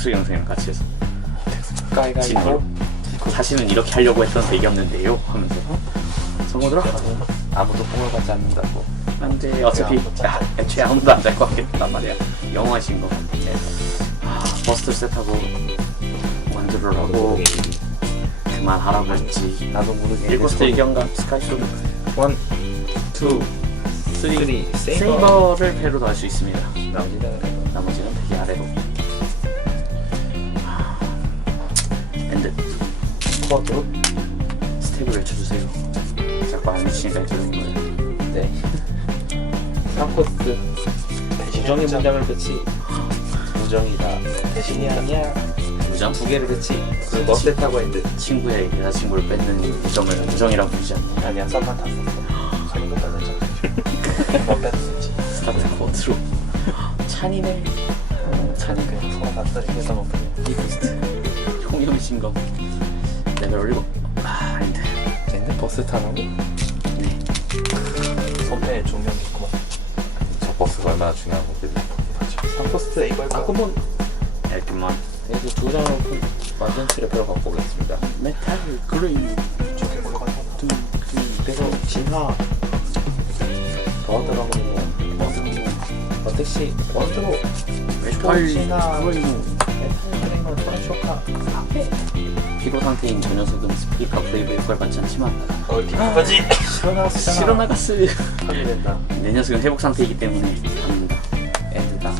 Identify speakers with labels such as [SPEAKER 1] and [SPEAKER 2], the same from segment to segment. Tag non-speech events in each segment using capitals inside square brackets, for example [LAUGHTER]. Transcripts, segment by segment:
[SPEAKER 1] 특수 영상이랑 같이 해서. 진으로? 사실은 이렇게 하려고 했던 얘기였는데요 하면서. 성우들아?
[SPEAKER 2] 아무도 뽕을 받지 않는다고.
[SPEAKER 1] 안돼. 어차피 야, 애초에 아무도 안 잘 것 같겠단 말이야. 영화신 거 같아. 아, 버스트 셋하고 만들으라고 그만하라고 했지.
[SPEAKER 2] 나도 모르게
[SPEAKER 1] 일코스트 의견과 스카이쇼는
[SPEAKER 2] 원,
[SPEAKER 1] 투, 쓰리.
[SPEAKER 2] 쓰리, 세이버.
[SPEAKER 1] 세이버를 패로도 할 수 있습니다.
[SPEAKER 2] 나머지는 쿼드
[SPEAKER 1] 스텝을 외쳐주세요. 자꾸 안 미치니까 들리는 거예요.
[SPEAKER 2] 네. 3코스. 우정의 문장을 배치? 우정이다. 대신이 아니야.
[SPEAKER 1] 우정?
[SPEAKER 2] 두 개를 배치? 그리고 너셋하고 엔드
[SPEAKER 1] 친구의 여자친구를 뺏는 우정을 우정이라고 부르지 않나?
[SPEAKER 2] 아니야 썸만 다 썼어. 자기도 빼는 점 원패스 있지.
[SPEAKER 1] 스타트 코드로 찬이네. 어, 찬이
[SPEAKER 2] 그냥 서로 다 쓰리겠다 못 빼네
[SPEAKER 1] 리퀘스트 홍영신검 레벨 올리고 아 엔드
[SPEAKER 2] 엔드 버스 타라고?
[SPEAKER 1] 네.
[SPEAKER 2] 선배의 중력이 있구만 저 버스가 얼마나 중요한 거지? 3코스 이걸 아쿠몬
[SPEAKER 1] 엘트만
[SPEAKER 2] 그래서 두 장을 푼 완전 치료표로 갖고 오겠습니다.
[SPEAKER 1] 메탈 그레인
[SPEAKER 2] 저게 그래서 진화 더 들어가면 어택시 원드로
[SPEAKER 1] 메탈
[SPEAKER 2] 진화
[SPEAKER 1] 그레인
[SPEAKER 2] 메탈 트레이너 토라쇼카
[SPEAKER 1] 피로 상태인 저 녀석은 스피커 플레이브 효과를 받지 않지만
[SPEAKER 2] 어 디까지? 실어나왔잖아
[SPEAKER 1] 시로나가스
[SPEAKER 2] 하게 된다. [LAUGHS]
[SPEAKER 1] 내 녀석은 회복 상태이기 때문에 갑니다.
[SPEAKER 2] 엔드다.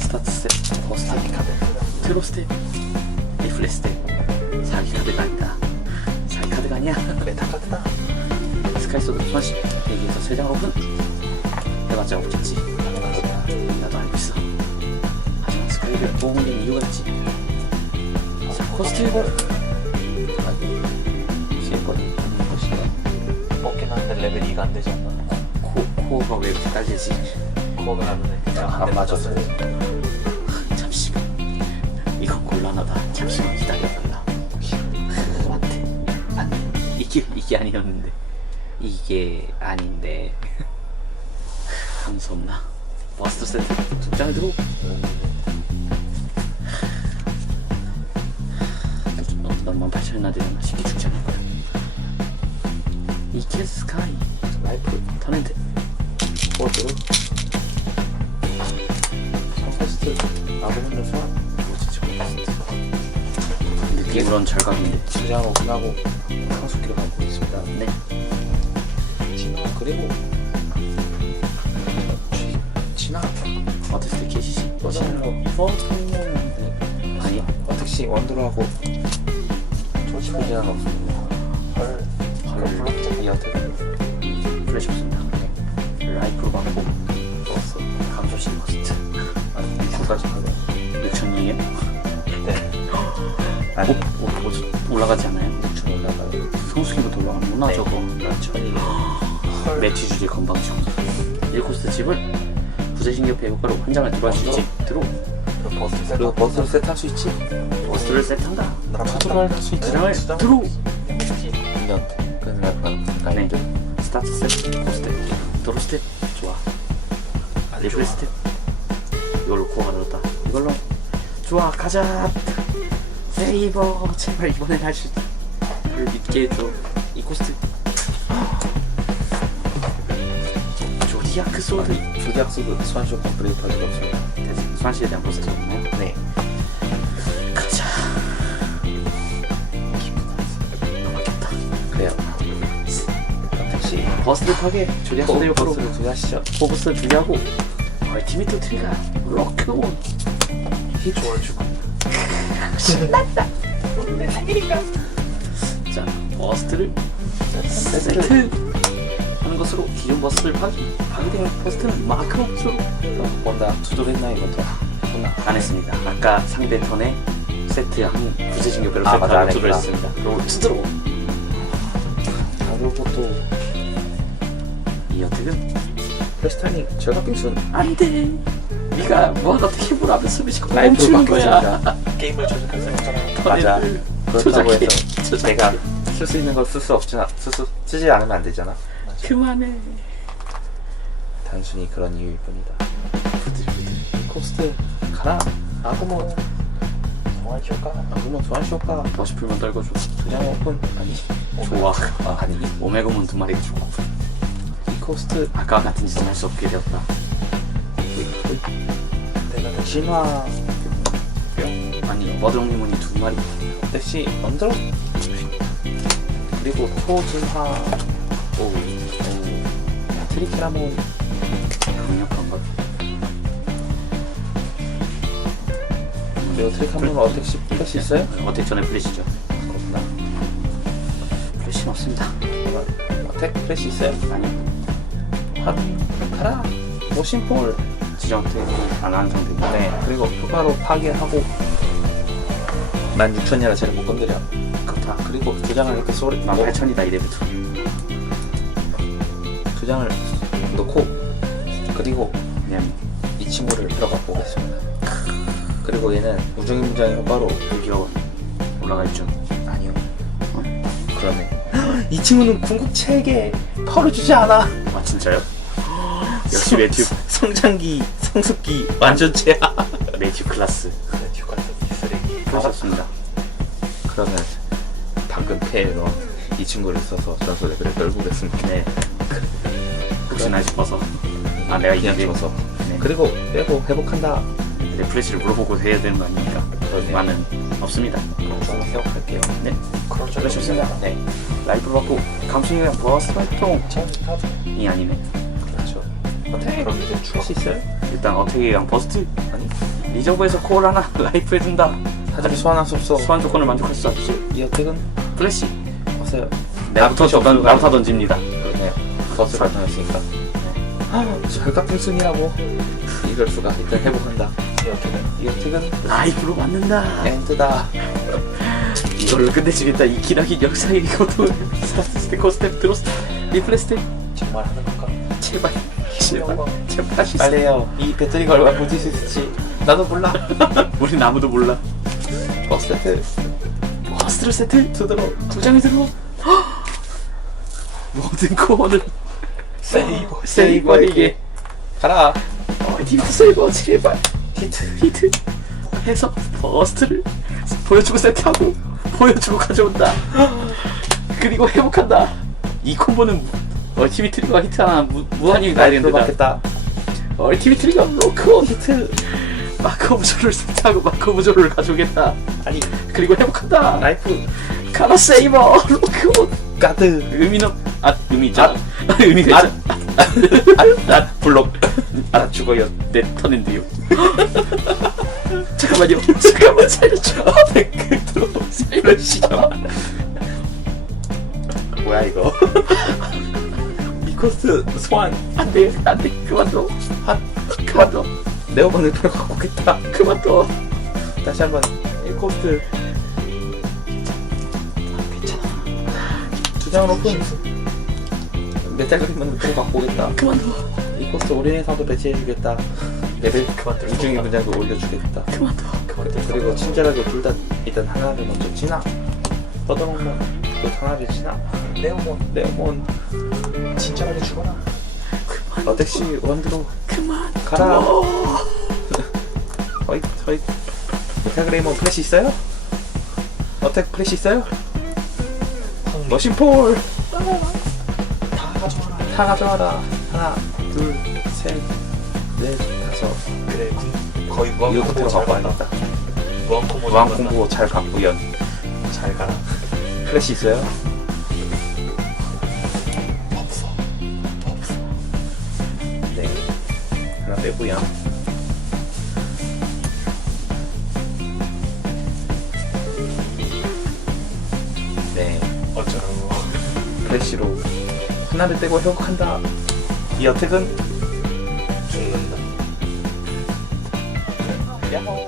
[SPEAKER 1] 스타트 스텝 버스트
[SPEAKER 2] 사기 카드.
[SPEAKER 1] 트로 스텝 리플레 스텝. 사기 카드가 아니다. 사기 카드가 아니야.
[SPEAKER 2] 메타 카드다.
[SPEAKER 1] 스카이소드 소환시 대기에서 세장 오픈 해봤자 없겠지. 나도 알고 있어 스카이를 보호된 이유가 있지. 자 코스트 이걸
[SPEAKER 2] 실컷 하는 것이다. 뽑긴 한데 레벨 2가 안 되지 않나?
[SPEAKER 1] 코, 코어가 왜 딸리지
[SPEAKER 2] 코어가 하면 그냥 안 맞아서
[SPEAKER 1] 잠시만. 이거 곤란하다. 잠시만 기다려달라. 맞대. 맞네 이게 이게 아니었는데. 이게 아닌데. 함수 없나? 버스트 세트. 두 장을 들고 너만 8천이나 되면 쉽게 죽지 않을 거야 이케 스카이
[SPEAKER 2] 라이프
[SPEAKER 1] 터렌트.
[SPEAKER 2] 코드 3코스트 아구문을 소환
[SPEAKER 1] 뭐지 저거 느낌으론 절각인데.
[SPEAKER 2] 주장으로 끝나고 상수기로 가고 있습니다.
[SPEAKER 1] 네.
[SPEAKER 2] 진화 그리고 진화
[SPEAKER 1] 때 계시지?
[SPEAKER 2] 진화로 퍼프는
[SPEAKER 1] 아니.
[SPEAKER 2] 어택시 원드로하고 진화는 없습니다 헐
[SPEAKER 1] 헐.
[SPEAKER 2] 플러트 이어택
[SPEAKER 1] 플래시 없습니다 라이프로 받고
[SPEAKER 2] 버스
[SPEAKER 1] 감소시 버스트
[SPEAKER 2] 아니 6까지 가네
[SPEAKER 1] 6천이에요?
[SPEAKER 2] 네 아니
[SPEAKER 1] 어? 어? 뭐지? 올라가지 않아요?
[SPEAKER 2] 6천 올라가요
[SPEAKER 1] 성수기부터 올라가는구나
[SPEAKER 2] 네.
[SPEAKER 1] 저거
[SPEAKER 2] 헐
[SPEAKER 1] 매치 주제 건방지고 1코스트 집을 부재신경폐 효과로 한 장을 들어갈 수 있지 들어
[SPEAKER 2] 그 버스 그리고 버스를 세트할 수 있지?
[SPEAKER 1] 버스를 세트한다.
[SPEAKER 2] 투자를 할수 있지.
[SPEAKER 1] 장을 들어
[SPEAKER 2] 2년 끝났던 라인들
[SPEAKER 1] 스타트 스텝 코스텝. 도로 스텝. 좋아. 리플 스텝. 이걸로 코어가 늘었다. 이걸로. 좋아 가자. 세이버. 제발 이번엔 할수 있다. 를 믿게 해줘. 이 코스트. [GASPS] 조디아크 소드.
[SPEAKER 2] 조디악스도 수완쇼 컴플레이트 할 수가 없습
[SPEAKER 1] 수환씨에 대한 없나요?
[SPEAKER 2] 네.
[SPEAKER 1] 가자. 넘어겠다.
[SPEAKER 2] 그래요. 택시
[SPEAKER 1] 버스를 타게 소드 효과로
[SPEAKER 2] 버스를 투자하시죠.
[SPEAKER 1] 포브스를 준비하고 얼티미트 트리가. 럭크온.
[SPEAKER 2] 히트월 주고. [LAUGHS]
[SPEAKER 1] 자 버스트를
[SPEAKER 2] 세트
[SPEAKER 1] 세트 하는 것으로 기존 버스를 파기 파기된 버스트는 마크 옵스로
[SPEAKER 2] 뭔다 투도했나 이것도?
[SPEAKER 1] 안 했습니다. 아까 상대 턴에 세트한 부재신교배로
[SPEAKER 2] 아, 맞아,
[SPEAKER 1] 투를
[SPEAKER 2] 했구나.
[SPEAKER 1] 했습니다 그리고
[SPEAKER 2] 아 그리고
[SPEAKER 1] 또이 어택은
[SPEAKER 2] 페스타니 절각 빙순
[SPEAKER 1] 안돼. 네가 뭐하다 하면 스미시고
[SPEAKER 2] 라이프로
[SPEAKER 1] 멈추는 거야. [LAUGHS]
[SPEAKER 2] 게임을 조작할 생각잖아요 맞아.
[SPEAKER 1] 턴을
[SPEAKER 2] 그렇다고 해서
[SPEAKER 1] 조작해.
[SPEAKER 2] 내가 쓸 수 있는 걸 쓸 수 없잖아 쓸 수, 쓰지 않으면 안 되잖아
[SPEAKER 1] 그만해.
[SPEAKER 2] 단순히 그런 이유일 뿐이다.
[SPEAKER 1] 부들부들
[SPEAKER 2] 코스트 가라. 아구몬 소환 효과 아 그러면 소환 효과
[SPEAKER 1] 버시풀만 떨궈줘.
[SPEAKER 2] 도장 오픈. 아니지
[SPEAKER 1] 좋아.
[SPEAKER 2] 아 아니
[SPEAKER 1] 오메가몬 두 마리가 죽고.
[SPEAKER 2] 이 코스트
[SPEAKER 1] 아까 같은 짓은 할 수 없게 되었다.
[SPEAKER 2] 내가 진화.
[SPEAKER 1] 아니 머드롱리몬이 두 마리.
[SPEAKER 2] 대시 만들어 그리고 초진화 트리케라몬
[SPEAKER 1] 강력한 것.
[SPEAKER 2] 그리고 트리케라몬 어택 시 플래시 있어요?
[SPEAKER 1] 어택 전에 플래시죠.
[SPEAKER 2] 그렇구나.
[SPEAKER 1] 플래시는 없습니다.
[SPEAKER 2] 어택? 플래시 있어요?
[SPEAKER 1] 아니요.
[SPEAKER 2] 확인 가라. 모신폴
[SPEAKER 1] 지정 어택 안 하는 상태입니다
[SPEAKER 2] 네 그리고 효과로 파괴하고 16,000이라 쟤를 못 건드려.
[SPEAKER 1] 그렇다.
[SPEAKER 2] 그리고 두 장을 이렇게 소리
[SPEAKER 1] 난 8천이다 이래부터
[SPEAKER 2] 두 장을 그리고
[SPEAKER 1] 미안
[SPEAKER 2] 이 친구를 들어가 보겠습니다. 그리고 얘는 문장의 효과로
[SPEAKER 1] 여기로 올라가 있죠
[SPEAKER 2] 아니요. 그러네. 이 친구는 궁극체에게 펄을 주지 않아.
[SPEAKER 1] 아 진짜요? 역시 매튜
[SPEAKER 2] 성장기 성숙기 완전체야.
[SPEAKER 1] 매튜 클라스.
[SPEAKER 2] 매튜 같은 쓰레기
[SPEAKER 1] 그러셨습니다.
[SPEAKER 2] 그러면 방금 패에 넣은 이 친구를 써서 전설 레벨을 떨구겠습니다.
[SPEAKER 1] 네. 혹시나 싶어서 아 내가
[SPEAKER 2] 그냥
[SPEAKER 1] 이게
[SPEAKER 2] 줘서.
[SPEAKER 1] 네.
[SPEAKER 2] 그리고 빼고 회복한다.
[SPEAKER 1] 근데 플래시를 물어보고 해야 되는 거 아닙니까?
[SPEAKER 2] 그러네요.
[SPEAKER 1] 많은 없습니다.
[SPEAKER 2] 그럼 저는 회복할게요.
[SPEAKER 1] 네.
[SPEAKER 2] 그러셨습니다. 네.
[SPEAKER 1] 라이브 받고 감성이랑 버스 활동이
[SPEAKER 2] 전 카드
[SPEAKER 1] 아니네
[SPEAKER 2] 그렇죠. 어떻게 그럼 이제 출수 있어요?
[SPEAKER 1] 일단 어택이랑 버스트?
[SPEAKER 2] 아니.
[SPEAKER 1] 리저브에서 콜 하나 [LAUGHS] 라이프 해준다.
[SPEAKER 2] 하지만 소환할 수 없어.
[SPEAKER 1] 소환 조건을 만족할 수 없지.
[SPEAKER 2] 이 어택은?
[SPEAKER 1] 플래시.
[SPEAKER 2] 하세요.
[SPEAKER 1] 내부터
[SPEAKER 2] 아,
[SPEAKER 1] 던,
[SPEAKER 2] 없어요.
[SPEAKER 1] 나부터 던집니다.
[SPEAKER 2] 그러네요. 버스를 안정했으니까 아 절같은 순이라고. 이럴 수가. 일단 회복한다. 이 어택은 이 어택은
[SPEAKER 1] 라이브로 맞는다.
[SPEAKER 2] 엔드다.
[SPEAKER 1] 이거를 끝내주겠다 이 기나긴 역사의 고통을 스타트 스텝 스텝 드로 스텝 리플레 스텝.
[SPEAKER 2] 정말 하는 건가?
[SPEAKER 1] 제발 제발. 제발. 할수 있어
[SPEAKER 2] 빨리 해요. 이 배터리가 얼마나 버틸 수 있을지. 나도 몰라. [LAUGHS]
[SPEAKER 1] 우린 아무도 몰라.
[SPEAKER 2] 버스 세트?
[SPEAKER 1] 버스트로 세트? 두 장이 들어? [GASPS] 모든 코어는
[SPEAKER 2] 세이버
[SPEAKER 1] 세이버에게
[SPEAKER 2] 가라.
[SPEAKER 1] 어, 디비트 세이버 제발. 히트 히트. 해서 버스트를 보여주고 세트하고 보여주고 가져온다. 그리고 회복한다. 이 콤보는 얼티밋 트리거 히트 하나 무, 무한히 날린다.
[SPEAKER 2] 맞겠다.
[SPEAKER 1] 얼티밋 트리거 로크온 히트. 마크 오브 조를 세트하고 마크 오브 조를 가져오겠다.
[SPEAKER 2] 아니.
[SPEAKER 1] 그리고 회복한다.
[SPEAKER 2] 라이프.
[SPEAKER 1] 카라 세이버 로크온
[SPEAKER 2] 가드.
[SPEAKER 1] 의미는 아 의미 있잖아.
[SPEAKER 2] 아.
[SPEAKER 1] 있잖아
[SPEAKER 2] 아 블록.
[SPEAKER 1] 아 죽어요. 내 턴인데요. [LAUGHS] 잠깐만요. 잠깐만 살려줘.
[SPEAKER 2] 댓글 들어
[SPEAKER 1] 살려주시죠.
[SPEAKER 2] 뭐야 이거? [LAUGHS] 미코스 소환.
[SPEAKER 1] 안돼 안돼. 그만둬.
[SPEAKER 2] 한
[SPEAKER 1] 그만둬.
[SPEAKER 2] 네오건을 펴 갖고 겠다.
[SPEAKER 1] 그만둬.
[SPEAKER 2] 다시 한번 1코스트. 두 장을 오픈 메탈 그림은 또 갖고 오겠다.
[SPEAKER 1] 그만둬
[SPEAKER 2] 이 코스트 올인해서도 배치해주겠다. 레벨 우중의 문장도 올려주겠다.
[SPEAKER 1] 그만둬
[SPEAKER 2] 그리고 친절하게 둘 다 일단 하나를 먼저 지나? 떠들어오면 또 하나를 지나? 네오몬 네오몬. 친절하게 죽어라.
[SPEAKER 1] 그만
[SPEAKER 2] 어택시 원드로
[SPEAKER 1] 그만
[SPEAKER 2] 가라.
[SPEAKER 1] 둬.
[SPEAKER 2] 허이 허이. 메타그레이몬 플래시 있어요? 어택 플래시 있어요? 머신폴.
[SPEAKER 3] 다 가져와라
[SPEAKER 2] 하나 둘 셋 넷 다섯
[SPEAKER 3] 그래, 군, 거의 무한
[SPEAKER 2] 이거
[SPEAKER 3] 콤보
[SPEAKER 2] 콤보
[SPEAKER 3] 잘
[SPEAKER 2] 갖고
[SPEAKER 3] 봤다.
[SPEAKER 2] 왔다
[SPEAKER 3] 무한 콤보
[SPEAKER 2] 무한 잘잘 갖고 연
[SPEAKER 3] 잘 가라.
[SPEAKER 2] 플래시 있어요?
[SPEAKER 3] 없어. 없어.
[SPEAKER 2] 네 하나 빼고요 하나를 떼고 회복한다 이 어택은
[SPEAKER 3] 죽는다.
[SPEAKER 2] 야호